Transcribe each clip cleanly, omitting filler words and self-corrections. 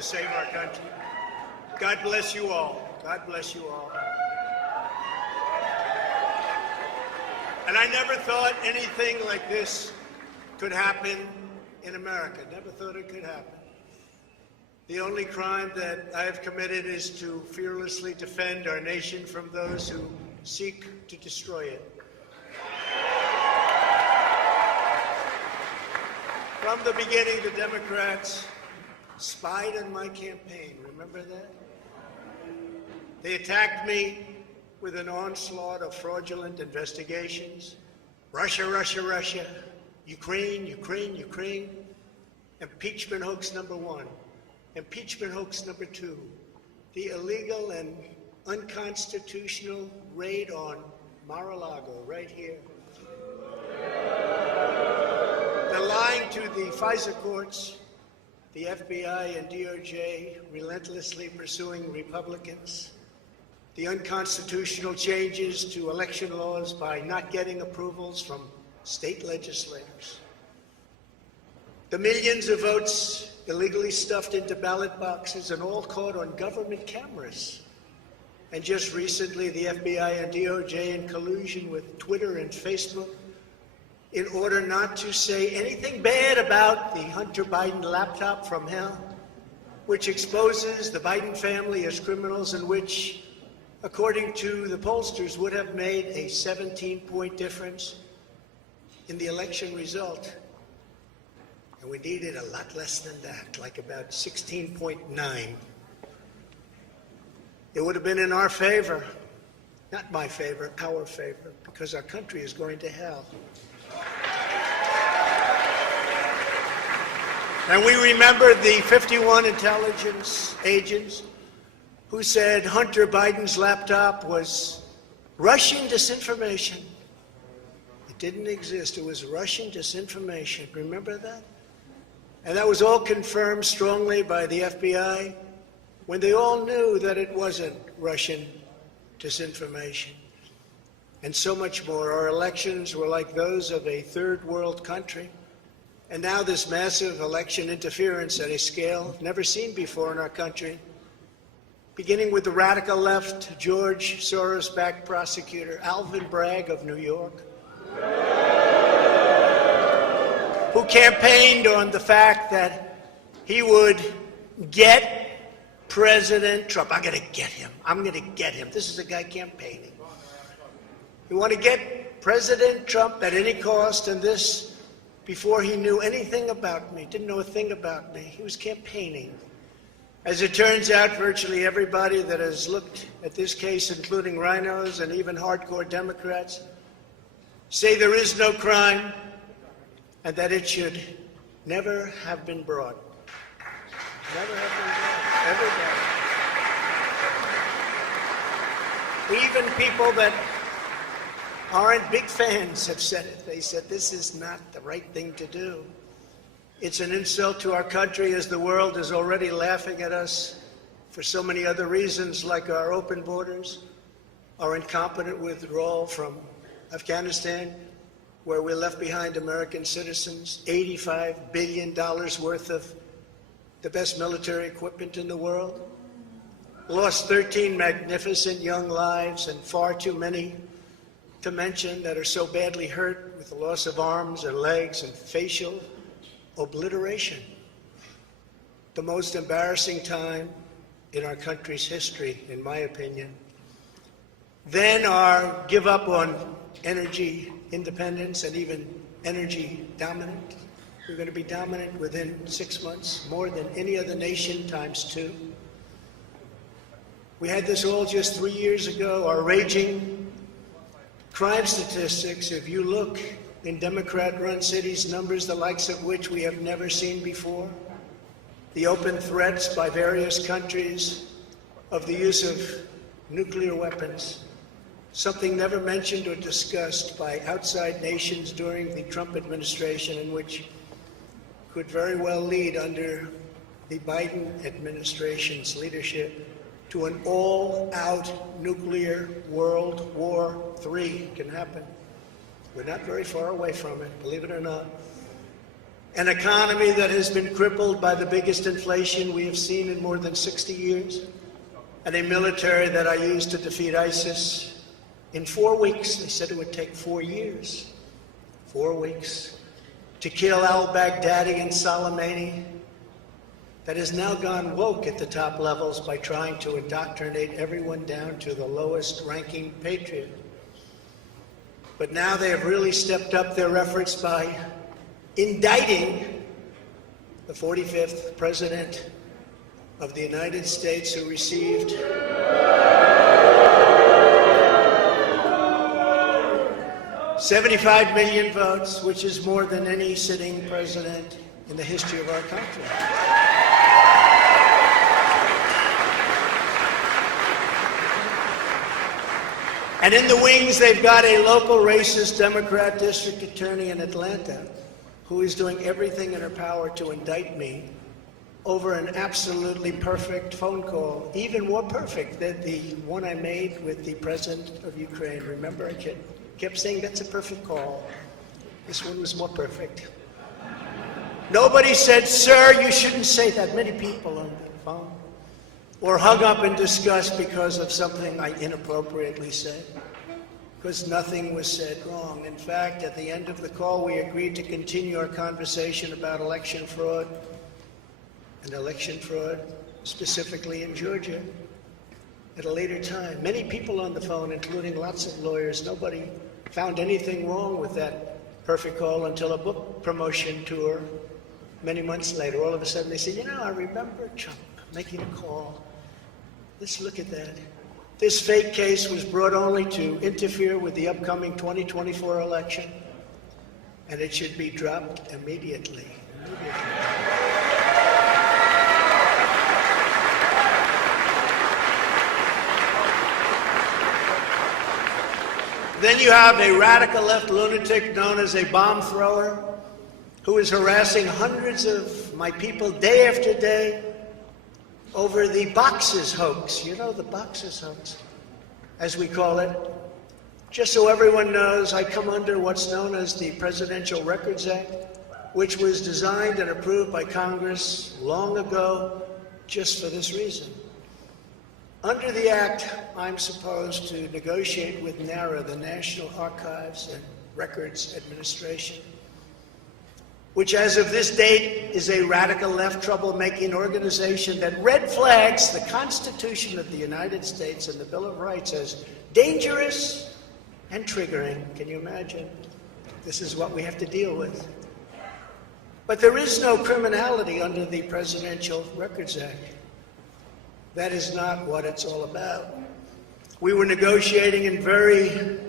to save our country. God bless you all. God bless you all. And I never thought anything like this could happen in America. Never thought it could happen. The only crime that I have committed is to fearlessly defend our nation from those who seek to destroy it. From the beginning, the Democrats spied on my campaign. Remember that? They attacked me with an onslaught of fraudulent investigations. Russia, Russia, Russia. Ukraine, Ukraine, Ukraine. Impeachment hoax number 1. Impeachment hoax number 2. The illegal and unconstitutional raid on Mar-a-Lago, right here. The lying to the FISA courts, the FBI and DOJ relentlessly pursuing Republicans, the unconstitutional changes to election laws by not getting approvals from state legislators, the millions of votes illegally stuffed into ballot boxes and all caught on government cameras. And just recently, the FBI and DOJ in collusion with Twitter and Facebook in order not to say anything bad about the Hunter Biden laptop from hell, which exposes the Biden family as criminals and which, according to the pollsters, would have made a 17-point difference in the election result. And we needed a lot less than that, like about 16.9. It would have been in our favor, not my favor, our favor, because our country is going to hell. And we remember the 51 intelligence agents who said Hunter Biden's laptop was Russian disinformation. It didn't exist. It was Russian disinformation. Remember that? And that was all confirmed strongly by the FBI when they all knew that it wasn't Russian disinformation. And so much more. Our elections were like those of a third world country. And now this massive election interference at a scale never seen before in our country, beginning with the radical left, George Soros-backed prosecutor Alvin Bragg of New York, who campaigned on the fact that he would get President Trump. I'm going to get him. I'm going to get him. This is a guy campaigning. He wanted to get President Trump at any cost, and this before he knew anything about me, didn't know a thing about me. He was campaigning. As it turns out, virtually everybody that has looked at this case, including rhinos and even hardcore Democrats, say there is no crime and that it should never have been brought. Never have been brought. Ever brought. Even people that aren't big fans have said it. They said this is not the right thing to do. It's an insult to our country, as the world is already laughing at us for so many other reasons, like our open borders, our incompetent withdrawal from Afghanistan, where we left behind American citizens, $85 billion worth of the best military equipment in the world, lost 13 magnificent young lives, and far too many to mention that are so badly hurt with the loss of arms and legs and facial obliteration. The most embarrassing time in our country's history, in my opinion. Then our give up on energy independence and even energy dominant. We're going to be dominant within 6 months, more than any other nation ×2. We had this all just 3 years ago. Our raging crime statistics, if you look in Democrat-run cities, numbers the likes of which we have never seen before. The open threats by various countries of the use of nuclear weapons, something never mentioned or discussed by outside nations during the Trump administration, and which could very well lead under the Biden administration's leadership to an all-out nuclear World War III can happen. We're not very far away from it, believe it or not. an economy that has been crippled by the biggest inflation we have seen in more than 60 years, and a military that I used to defeat ISIS in 4 weeks. They said it would take 4 years, 4 weeks, to kill al-Baghdadi and Soleimani, that has now gone woke at the top levels by trying to indoctrinate everyone down to the lowest ranking patriot. But now they have really stepped up their efforts by indicting the 45th President of the United States, who received $75 million votes, which is more than any sitting president in the history of our country. And in the wings, they've got a local racist Democrat district attorney in Atlanta who is doing everything in her power to indict me over an absolutely perfect phone call, even more perfect than the one I made with the president of Ukraine. Remember, I kept saying that's a perfect call. This one was more perfect. Nobody said, "Sir, you shouldn't say that." Many people on the phone, or hung up in disgust because of something I inappropriately said, because nothing was said wrong. In fact, at the end of the call, we agreed to continue our conversation about election fraud, and election fraud specifically in Georgia, at a later time. Many people on the phone, including lots of lawyers, nobody found anything wrong with that perfect call until a book promotion tour many months later. All of a sudden they said, "You know, I remember Trump making a call. Let's look at that." This fake case was brought only to interfere with the upcoming 2024 election, and it should be dropped immediately. Then you have a radical left lunatic known as a bomb thrower who is harassing hundreds of my people day after day over the boxes hoax. You know, the boxes hoax, as we call it. Just so everyone knows, I come under what's known as the Presidential Records Act, which was designed and approved by Congress long ago just for this reason. Under the Act, I'm supposed to negotiate with NARA, the National Archives and Records Administration, which as of this date is a radical left troublemaking organization that red flags the Constitution of the United States and the Bill of Rights as dangerous and triggering. Can you imagine? This is what we have to deal with. But there is no criminality under the Presidential Records Act. That is not what it's all about. We were negotiating in very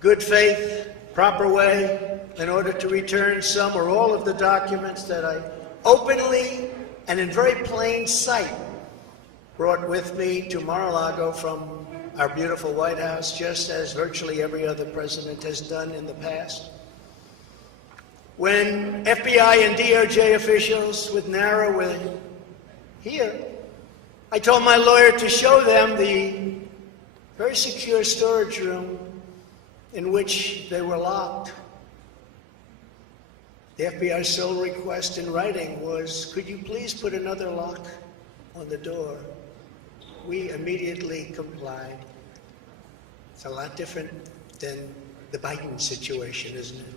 good faith, proper way, in order to return some or all of the documents that I openly and in very plain sight brought with me to Mar-a-Lago from our beautiful White House, just as virtually every other president has done in the past. When FBI and DOJ officials with NARA were here, I told my lawyer to show them the very secure storage room in which they were locked. The FBI's sole request in writing was, "Could you please put another lock on the door?" We immediately complied. It's a lot different than the Biden situation, isn't it?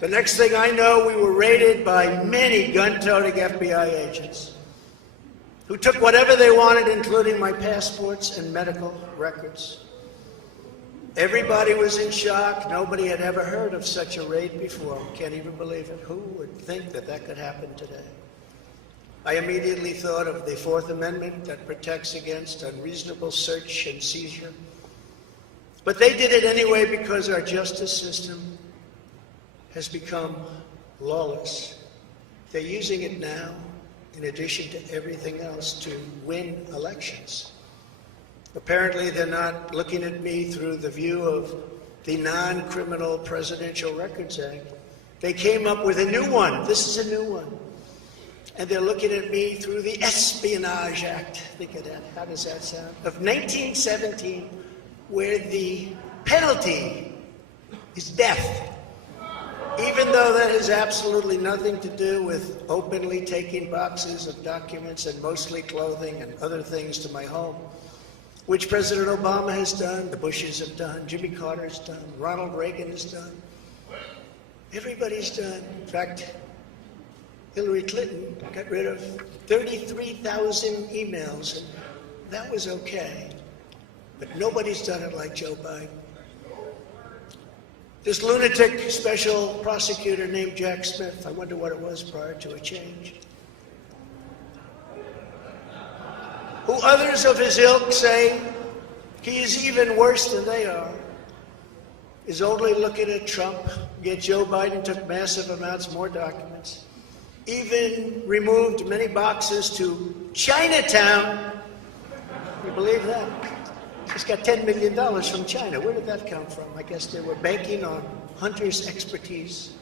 The next thing I know, we were raided by many gun-toting FBI agents who took whatever they wanted, including my passports and medical records. Everybody was in shock. Nobody had ever heard of such a raid before. Can't even believe it. Who would think that that could happen today? I immediately thought of the Fourth Amendment that protects against unreasonable search and seizure. But they did it anyway because our justice system has become lawless. They're using it now, in addition to everything else, to win elections. Apparently, they're not looking at me through the view of the non-criminal Presidential Records Act. They came up with a new one. This is a new one. And they're looking at me through the Espionage Act. Think of that. How does that sound? Of 1917, where the penalty is death. even though that has absolutely nothing to do with openly taking boxes of documents and mostly clothing and other things to my home, which President Obama has done, the Bushes have done, Jimmy Carter has done, Ronald Reagan has done. Everybody's done. In fact, Hillary Clinton got rid of 33,000 emails, and that was okay. But nobody's done it like Joe Biden. This lunatic special prosecutor named Jack Smith, I wonder what it was prior to a change, who others of his ilk say he is even worse than they are, is only looking at Trump, yet Joe Biden took massive amounts more documents, even removed many boxes to Chinatown. You believe that? He's got $10 million from China. Where did that come from? I guess they were banking on Hunter's expertise,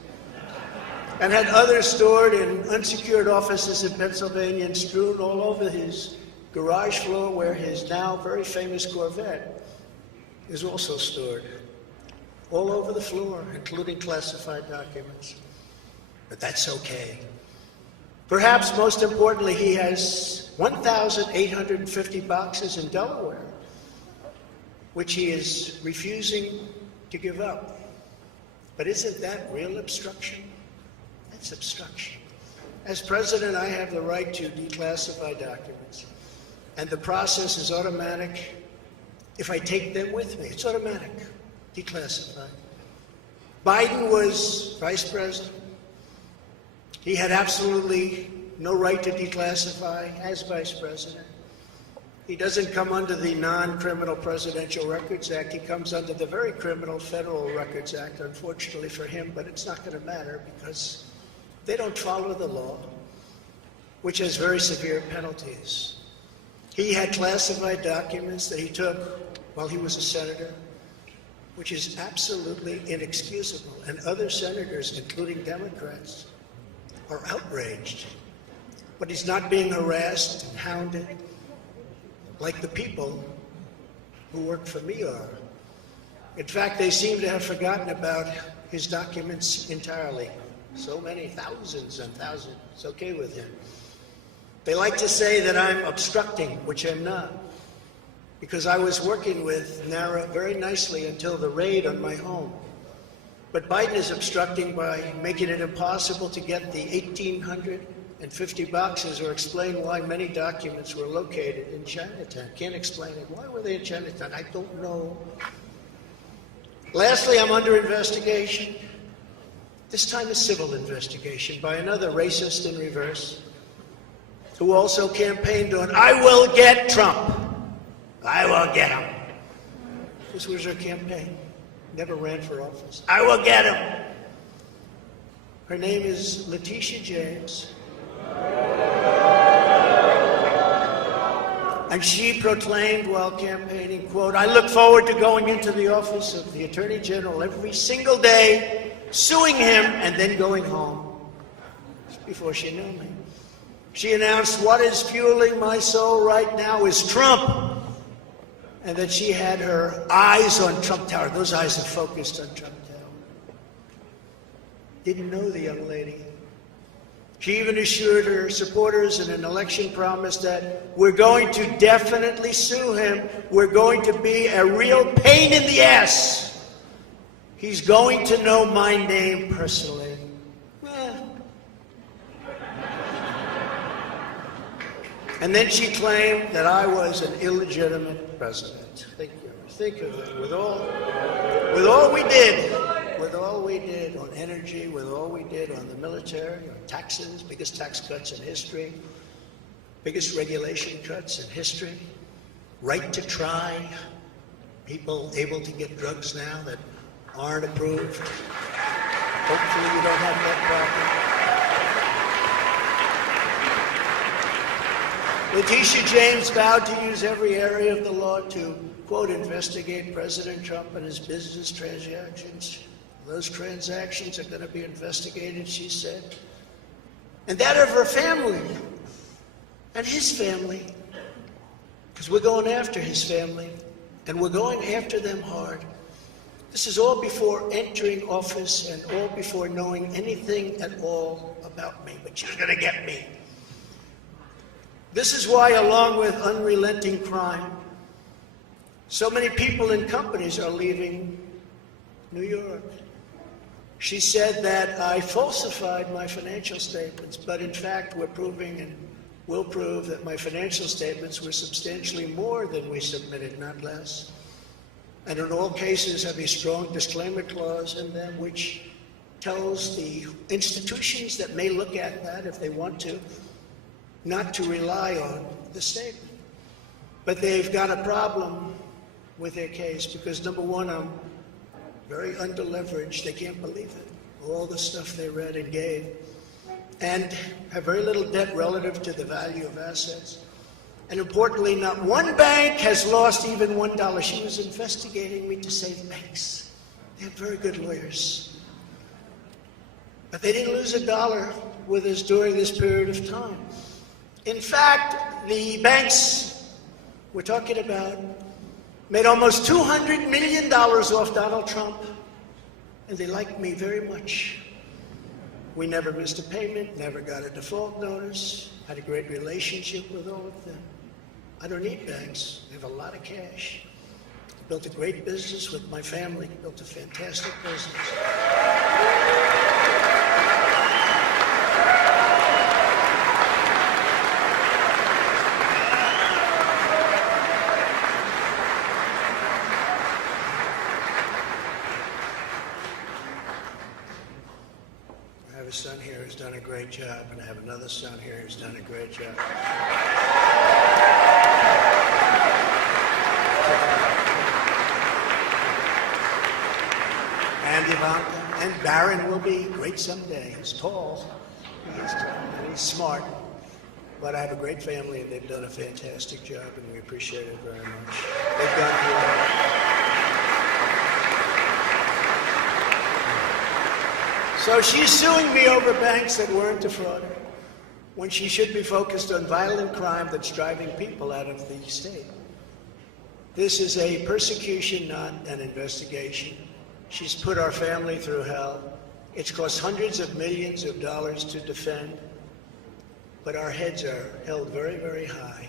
and had others stored in unsecured offices in Pennsylvania and strewn all over his garage floor, where his now very famous Corvette is also stored. All over the floor, including classified documents. But that's okay. Perhaps most importantly, he has 1,850 boxes in Delaware, which he is refusing to give up. But isn't that real obstruction? That's obstruction. As president, I have the right to declassify documents, and the process is automatic. If I take them with me, it's automatic, declassified. Biden was vice president. He had absolutely no right to declassify as vice president. He doesn't come under the non-criminal Presidential Records Act. He comes under the very criminal Federal Records Act, unfortunately for him, but it's not going to matter because they don't follow the law, which has very severe penalties. He had classified documents that he took while he was a senator, which is absolutely inexcusable. And other senators, including Democrats, are outraged. But he's not being harassed and hounded like the people who work for me are. In fact, they seem to have forgotten about his documents entirely. So many, thousands and thousands. It's okay with him. They like to say that I'm obstructing, which I'm not, because I was working with NARA very nicely until the raid on my home. But Biden is obstructing by making it impossible to get the 1,850 boxes or explain why many documents were located in Chinatown. Can't explain it. Why were they in Chinatown? I don't know. Lastly, I'm under investigation. This time a civil investigation by another racist in reverse, who also campaigned on, I will get Trump. I will get him. This was her campaign. Never ran for office. I will get him. Her name is Letitia James. And she proclaimed while campaigning, quote, I look forward to going into the office of the Attorney General every single day, suing him, and then going home. Before she knew me. She announced, what is fueling my soul right now is Trump. And that she had her eyes on Trump Tower. Those eyes are focused on Trump Tower. Didn't know the young lady. She even assured her supporters in an election promise that we're going to definitely sue him. We're going to be a real pain in the ass. He's going to know my name personally. And then she claimed that I was an illegitimate president. Think of it. With all we did on energy, with all we did on the military, on taxes, biggest tax cuts in history, biggest regulation cuts in history, right to try, people able to get drugs now that aren't approved. Hopefully you don't have that problem. Letitia James vowed to use every area of the law to, quote, investigate President Trump and his business transactions. Those transactions are going to be investigated, she said. And that of her family and his family, because we're going after his family, and we're going after them hard. This is all before entering office and all before knowing anything at all about me, but you're going to get me. This is why, along with unrelenting crime, so many people and companies are leaving New York. She said that I falsified my financial statements, but in fact we're proving and will prove that my financial statements were substantially more than we submitted, not less. And in all cases have a strong disclaimer clause in them which tells the institutions that may look at that if they want to, not to rely on the statement. But they've got a problem with their case because, number one, I'm very underleveraged. They can't believe it. All the stuff they read and gave. And have very little debt relative to the value of assets. And importantly, not one bank has lost even $1. She was investigating me to save banks. They have very good lawyers. But they didn't lose $1 with us during this period of time. In fact, the banks we're talking about made almost $200 million off Donald Trump, and they liked me very much. We never missed a payment, never got a default notice, had a great relationship with all of them. I don't need banks. They have a lot of cash. I built a great business with my family, built a fantastic business. I have a son here who's done a great job, and I have another son here who's done a great job. And Ivanka, and Barron will be great someday. He's tall, and he's smart. But I have a great family, and they've done a fantastic job, and we appreciate it very much. They've done well. So she's suing me over banks that weren't defrauded, when she should be focused on violent crime that's driving people out of the state. This is a persecution, not an investigation. She's put our family through hell. It's cost hundreds of millions of dollars to defend, but our heads are held very, very high.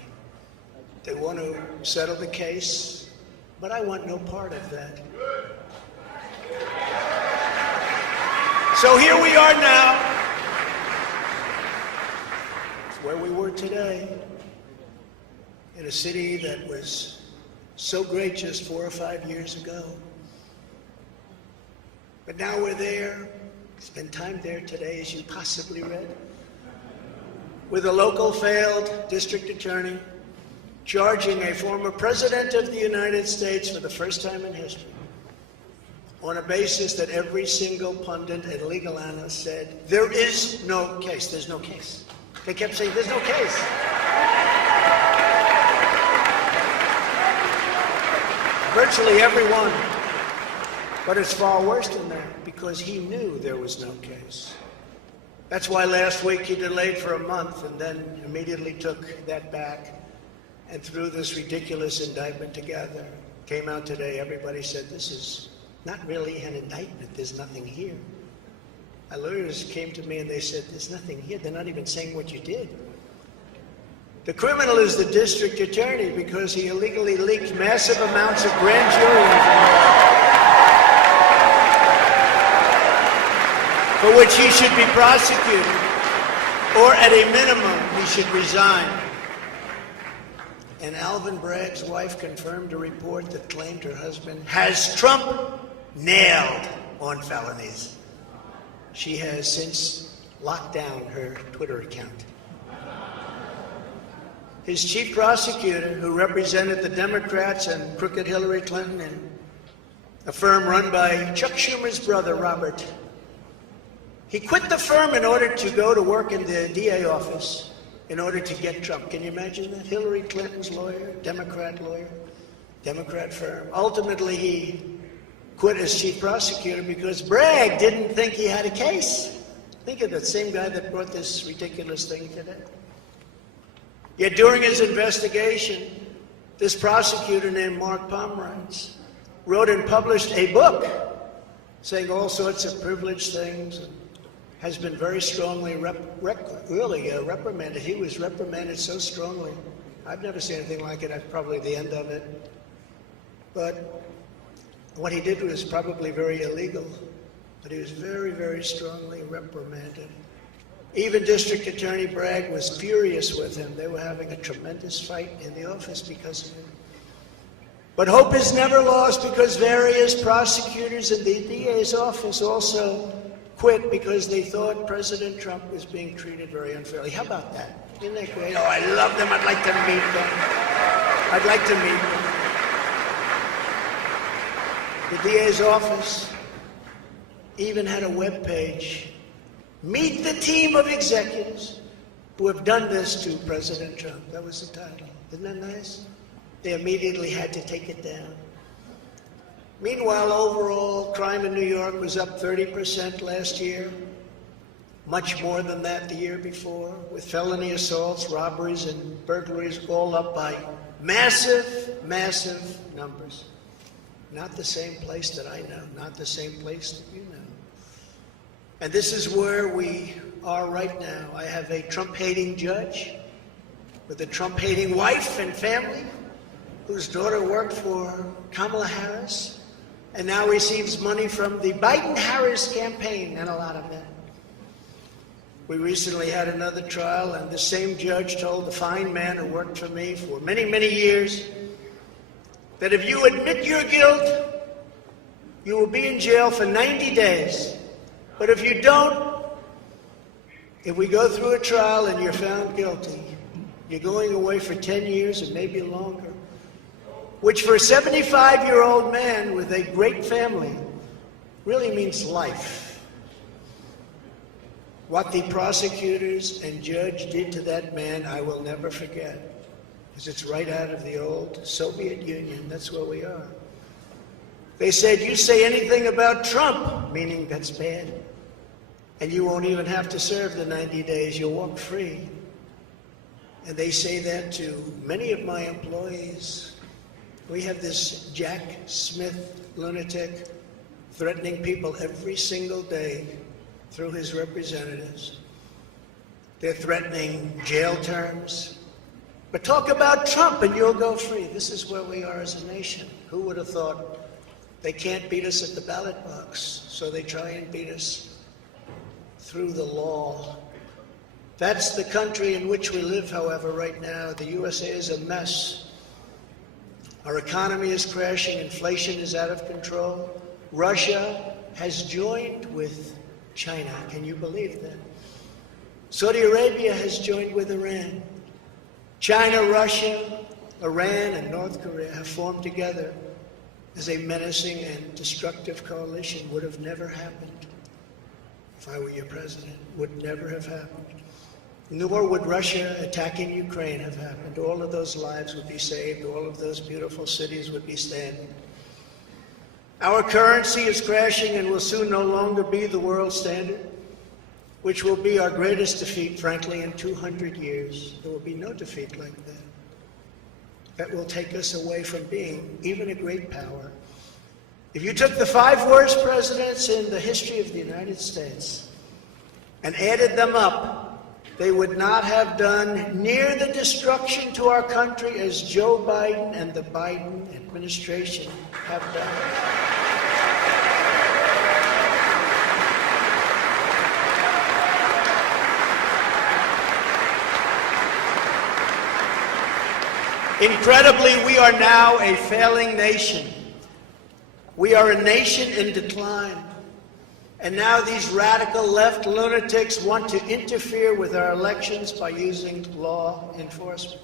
They want to settle the case, but I want no part of that. So here we are now. It's where we were today, in a city that was so great just 4 or 5 years ago. But now we're there, spend time there today, as you possibly read, with a local failed district attorney charging a former president of the United States for the first time in history on a basis that every single pundit and legal analyst said, there is no case, there's no case. They kept saying, there's no case. Virtually everyone. But it's far worse than that, because he knew there was no case. That's why last week he delayed for a month and then immediately took that back and threw this ridiculous indictment together. Came out today, everybody said, this is not really an indictment, there's nothing here. My lawyers came to me and they said, there's nothing here, they're not even saying what you did. The criminal is the district attorney because he illegally leaked massive amounts of grand jury information, for which he should be prosecuted, or at a minimum, he should resign. And Alvin Bragg's wife confirmed a report that claimed her husband has Trump nailed on felonies. She has since locked down her Twitter account. His chief prosecutor, who represented the Democrats and crooked Hillary Clinton in a firm run by Chuck Schumer's brother, Robert, he quit the firm in order to go to work in the DA office in order to get Trump. Can you imagine that? Hillary Clinton's lawyer, Democrat firm. Ultimately, he quit as chief prosecutor because Bragg didn't think he had a case. Think of the same guy that brought this ridiculous thing today. Yet during his investigation, this prosecutor named Mark Pomerantz wrote and published a book saying all sorts of privileged things, and has been very strongly reprimanded. He was reprimanded so strongly. I've never seen anything like it. I'm probably the end of it. But what he did was probably very illegal, but he was very, very strongly reprimanded. Even District Attorney Bragg was furious with him. They were having a tremendous fight in the office because of him. But hope is never lost, because various prosecutors in the DA's office also quit because they thought President Trump was being treated very unfairly. How about that? Isn't that great? Oh, I love them. I'd like to meet them. I'd like to meet them. The DA's office even had a web page. Meet the team of executives who have done this to President Trump. That was the title. Isn't that nice? They immediately had to take it down. Meanwhile, overall crime in New York was up 30% last year, much more than that the year before, with felony assaults, robberies, and burglaries all up by massive, massive numbers. Not the same place that I know, not the same place that you know. And this is where we are right now. I have a Trump-hating judge with a Trump-hating wife and family, whose daughter worked for Kamala Harris and now receives money from the Biden-Harris campaign, and a lot of that. We recently had another trial, and the same judge told the fine man who worked for me for many, many years that if you admit your guilt, you will be in jail for 90 days. But if you don't, if we go through a trial and you're found guilty, you're going away for 10 years and maybe longer, which for a 75-year-old man with a great family really means life. What the prosecutors and judge did to that man, I will never forget, because it's right out of the old Soviet Union. That's where we are. They said, you say anything about Trump, meaning that's bad, and you won't even have to serve the 90 days, you'll walk free. And they say that to many of my employees. We have this Jack Smith lunatic threatening people every single day through his representatives. They're threatening jail terms. But talk about Trump and you'll go free. This is where we are as a nation. Who would have thought? They can't beat us at the ballot box, so they try and beat us through the law. That's the country in which we live, however, right now. The USA is a mess. Our economy is crashing, inflation is out of control. Russia has joined with China. Can you believe that? Saudi Arabia has joined with Iran. China, Russia, Iran, and North Korea have formed together as a menacing and destructive coalition. Would have never happened if I were your president. Would never have happened. Nor would Russia attacking Ukraine have happened. All of those lives would be saved. All of those beautiful cities would be standing. Our currency is crashing and will soon no longer be the world standard, which will be our greatest defeat, frankly, in 200 years. There will be no defeat like that. That will take us away from being even a great power. If you took the 5 worst presidents in the history of the United States and added them up, they would not have done near the destruction to our country as Joe Biden and the Biden administration have done. Incredibly, we are now a failing nation. We are a nation in decline. And now these radical left lunatics want to interfere with our elections by using law enforcement.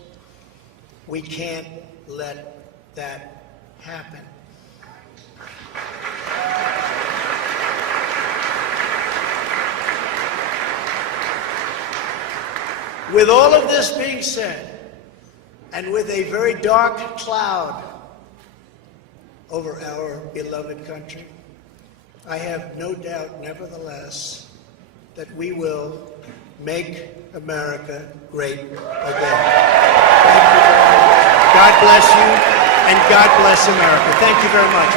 We can't let that happen. With all of this being said, and with a very dark cloud over our beloved country, I have no doubt, nevertheless, that we will make America great again. Thank you very much. God bless you, and God bless America. Thank you very much.